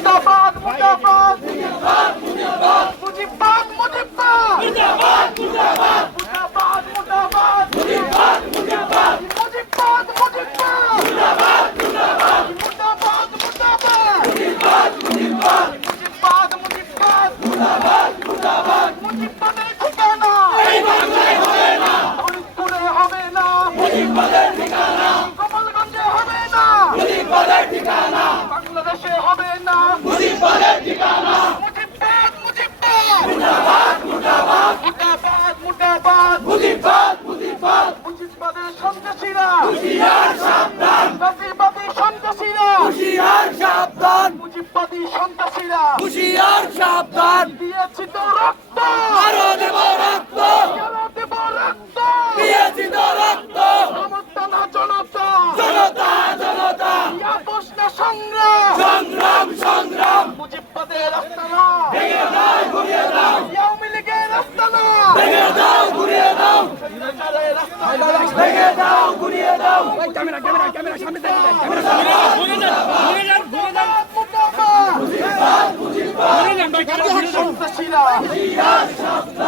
মুর্দাবাদ মুর্দাবাদ মুজিবাদ মুজিবাদ মুর্দাবাদ মুর্দাবাদ মুর্দাবাদ মুর্দাবাদ মুজিবাদ মুজিবাদ মুজিবাদ মুর্দাবাদ মুর্দাবাদ মুর্দাবাদ মুর্দাবাদ মুজিবাদ মুজিবাদ মুজিবাদ মুর্দাবাদ মুর্দাবাদ মুজিবাদের ঠিকানা এই বাংলায় হবে না ফরিদপুরে হবে না মুজিবাদের ঠিকানা গোপালগঞ্জে হবে না মুজিবাদের ঠিকানা বাংলাদেশে হবে না মুজিবাদের ঠিকানা মুজিবাদ মুজিবাদ মুর্দাবাদ মুর্দাবাদ মুর্দাবাদ মুর্দাবাদ মুজিবাদ মুজিবাদ মুজিবাদের সন্ত্রাসীরা। হুশিয়ার সাবধান। বাদী সন্ত্রাসীরা। মুজিবাদী সন্ত্রাসীরা। দিয়েছি তো রক্ত। আরও দেব রক্ত। ঘুরিয়ে দাও মুর্দাবাদ, মুর্দাবাদ। সন্ত্রাসীরা এই গোপাল